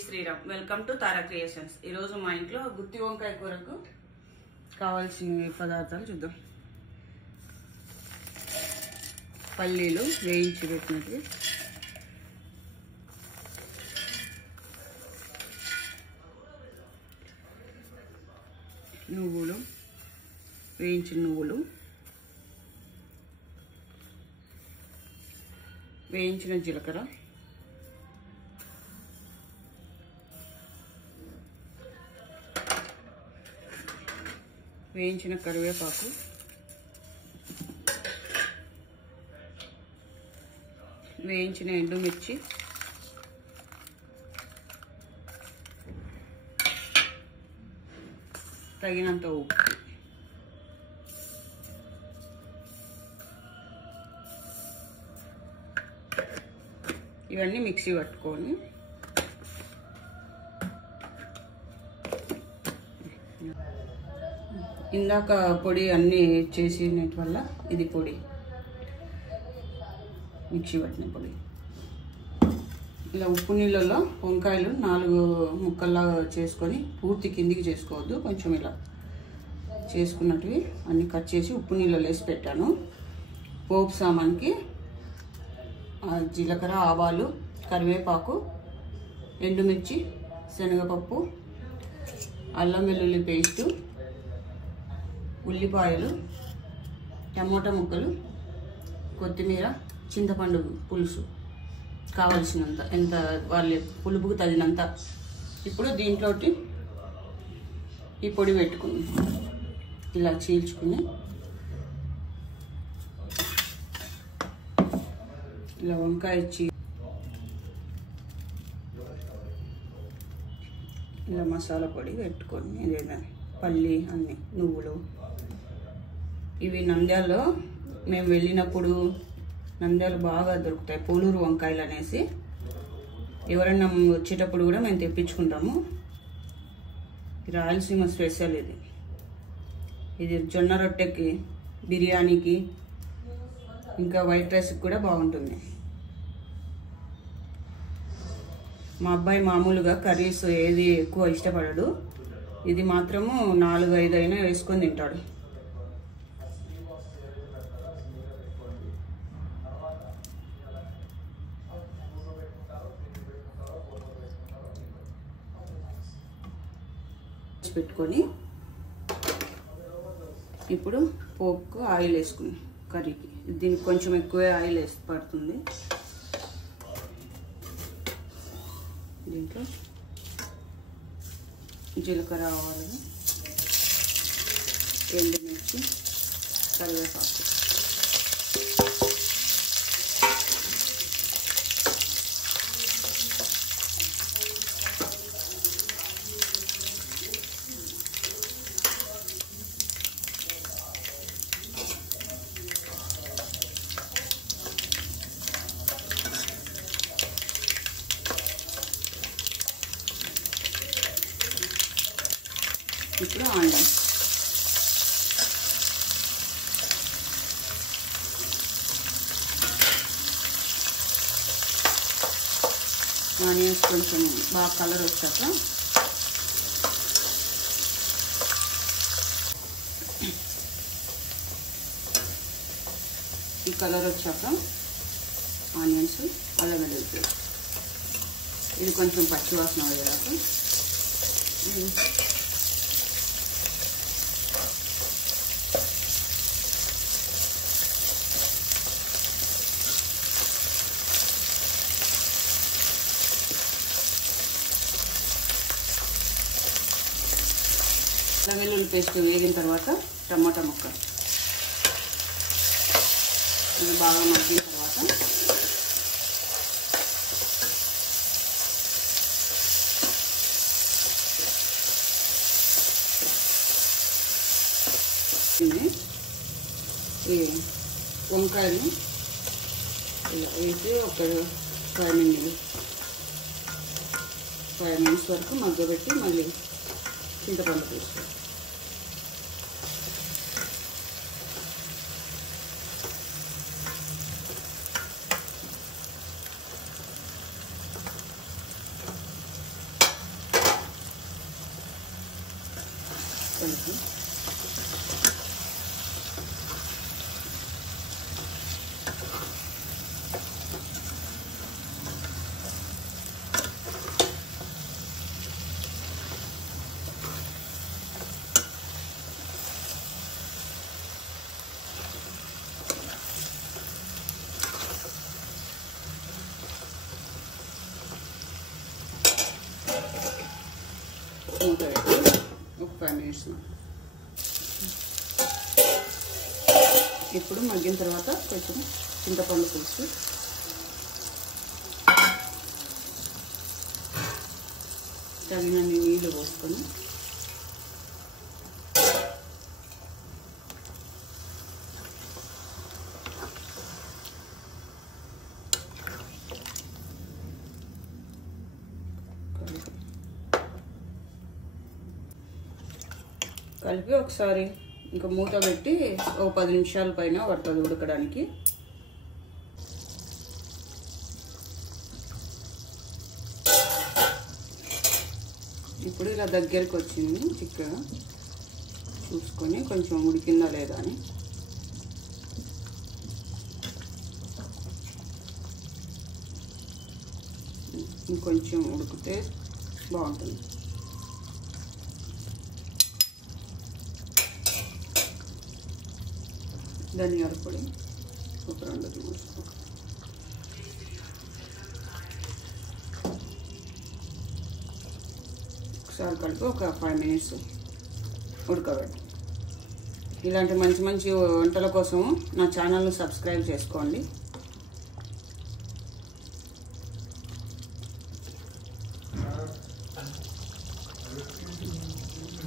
Sriram welcome to Tara creations. ఈ రోజు మా ఇంట్లో గుత్తి వంకాయ కూరకు కావాల్సిన పదార్థాలు చూద్దాం। పల్లీలు వేయించి పెట్టినట్టు, నువ్వులు వేయించిన నువ్వులు, వేయించిన జీలకర్ర, వేయించిన కరివేపాకు, వేయించిన ఎండుమిర్చి, తగినంత ఉప్పు, ఇవన్నీ మిక్సీ పట్టుకొని ఇందాక పొడి అన్నీ చేసినట్టు వల్ల ఇది పొడి, మిక్సీ పట్టిన పొడి। ఇలా ఉప్పు నీళ్ళలో వంకాయలు 4 ముక్కల్లాగా చేసుకొని, పూర్తి కిందికి చేసుకోవద్దు, కొంచెం ఇలా చేసుకున్నట్టువి అన్నీ కట్ చేసి ఉప్పు నీళ్ళలో వేసి పెట్టాను। పోపు సామాన్కి జీలకర్ర, ఆవాలు, కరివేపాకు, ఎండుమిర్చి, శనగపప్పు, అల్లం వెల్లుల్లి పేస్టు, ఉల్లిపాయలు, టమోటా ముక్కలు, కొత్తిమీర, చింతపండు పులుసు కావలసినంత, ఎంత వాళ్ళ పులుపుకు తగినంత। ఇప్పుడు దీంట్లోకి ఈ పొడి పెట్టుకుని ఇలా చీల్చుకుని ఇలా వంకాయ ఇలా మసాలా పొడి పెట్టుకొని, ఏదైనా పల్లి అన్ని నువ్వులు, ఇవి నంద్యాలలో మేము వెళ్ళినప్పుడు నంద్యాలు బాగా దొరుకుతాయి పోలూరు వంకాయలు అనేసి, ఎవరైనా వచ్చేటప్పుడు కూడా మేము తెప్పించుకుంటాము। రాయలసీమ స్పెషల్ ఇది జొన్న రొట్టెకి, బిర్యానీకి, ఇంకా వైట్ రైస్కి కూడా బాగుంటుంది। మా అబ్బాయి మామూలుగా కర్రీస్ ఏది ఎక్కువ ఇష్టపడడు, ఇది మాత్రము 4-5 అయినా వేసుకొని తింటాడు। పెట్టుకొని ఇప్పుడు పోపుకు ఆయిల్ వేసుకుని కర్రీకి, దీనికి కొంచెం ఎక్కువే ఆయిల్ పడుతుంది। దీంట్లో జీలకర్ర, ఆవాలు, ఎండుమిర్చి, కరివేపాకు, ఇప్పుడు ఆనియన్స్, కొంచెం బాగా కలర్ వచ్చాక ఈ కలర్ వచ్చాక ఆనియన్స్, అల్లం వెల్లుల్లి పేస్ట్, ఇది కొంచెం పచ్చివాసన అయ్యేదాకా అల్లం వెల్లుల్లి పేస్ట్ వేగిన తర్వాత టమాటా ముక్క, ఇది బాగా మగ్గిన తర్వాత ఈ వంకాయలు ఇలా వేసి ఒక 5 మినిట్స్ వరకు మగ్గబెట్టి మళ్ళీ చింతపండు పేస్ట్, కలిపి మూత పెట్టి ఒక 5 మినిట్స్. ఇప్పుడు మగ్గిన తర్వాత కొంచెం చింతపండు పులుసు, తగినన్ని నీళ్ళు పోసుకొని కలిపి ఒకసారి ఇంకా మూత పెట్టి ఓ 10 నిమిషాల పైన పడుతుంది ఉడకడానికి. ఇప్పుడు ఇలా దగ్గరికి వచ్చింది, చిక్కగా చూసుకొని కొంచెం ఉడికిందా లేదా అని. ఇంకొంచెం ఉడికితే బాగుంటుంది. ధనియాల పొడి ఒక 2 స్పూన్లు, ఒకసారి కలిపి ఒక 5 మినిట్స్ ఉడకబెట్టి. ఇలాంటి మంచి మంచి వంటల కోసం నా ఛానల్ని సబ్స్క్రైబ్ చేసుకోండి.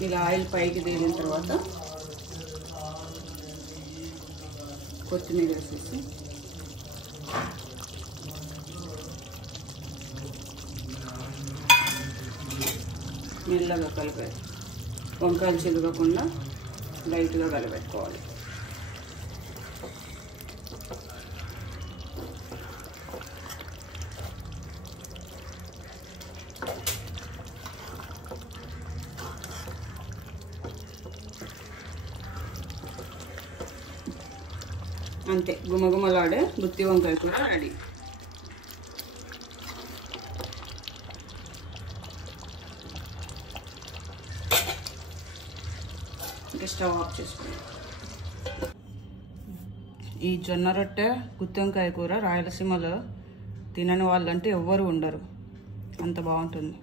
ఇలా ఆయిల్ పైకి తేలిన తర్వాత కొత్తిమీర వేసేసి మెల్లగా కలిపే, వంకాయలు చిలకకుండా లైట్గా కలిపెట్టుకోవాలి. అంతే, గుమగుమలాడే గుత్తి వంకాయ కూర రెడీ. ఇంకా స్టవ్ ఆఫ్ చేసుకోండి. ఈ జొన్న రొట్టె గుత్తి వంకాయ కూర రాయలసీమలో తినని వాళ్ళంటే ఎవ్వరు ఉండరు, అంత బాగుంటుంది.